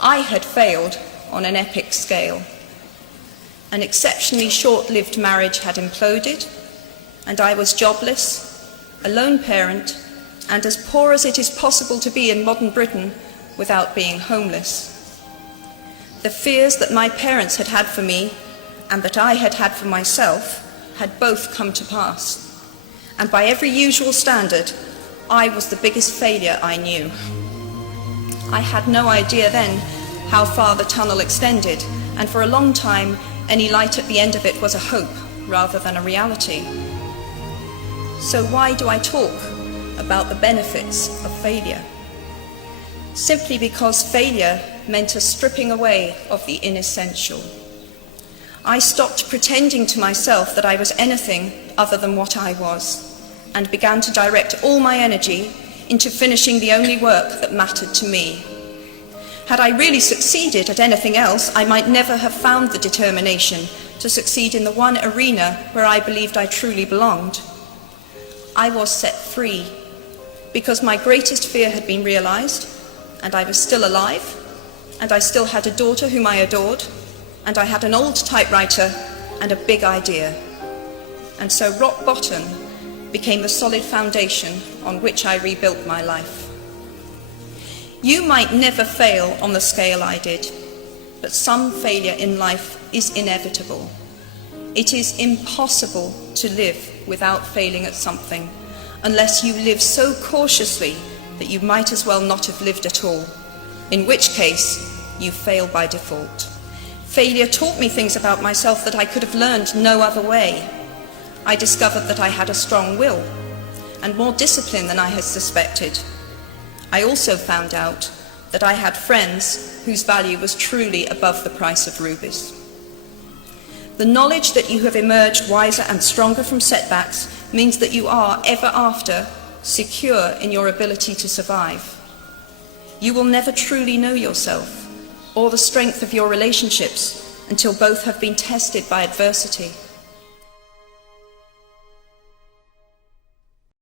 I had failed on an epic scale. An exceptionally short-lived marriage had imploded, and I was jobless, a lone parent, and as poor as it is possible to be in modern Britain without being homeless. The fears that my parents had had for me and that I had had for myself had both come to pass, and by every usual standard, I was the biggest failure I knew. I had no idea then how far the tunnel extended, and for a long time, any light at the end of it was a hope rather than a reality. So why do I talk about the benefits of failure? Simply because failure meant a stripping away of the inessential. I stopped pretending to myself that I was anything other than what I was, and began to direct all my energy into finishing the only work that mattered to me. Had I really succeeded at anything else, I might never have found the determination to succeed in the one arena where I believed I truly belonged. I was set free because my greatest fear had been realized, and I was still alive, and I still had a daughter whom I adored, and I had an old typewriter and a big idea. And so rock bottom became the solid foundation on which I rebuilt my life. You might never fail on the scale I did, but some failure in life is inevitable. It is impossible to live without failing at something, unless you live so cautiously that you might as well not have lived at all, in which case you fail by default. Failure taught me things about myself that I could have learned no other way. I discovered that I had a strong will, and more discipline than I had suspected. I also found out that I had friends whose value was truly above the price of rubies. The knowledge that you have emerged wiser and stronger from setbacks means that you are, ever after, secure in your ability to survive. You will never truly know yourself or the strength of your relationships until both have been tested by adversity.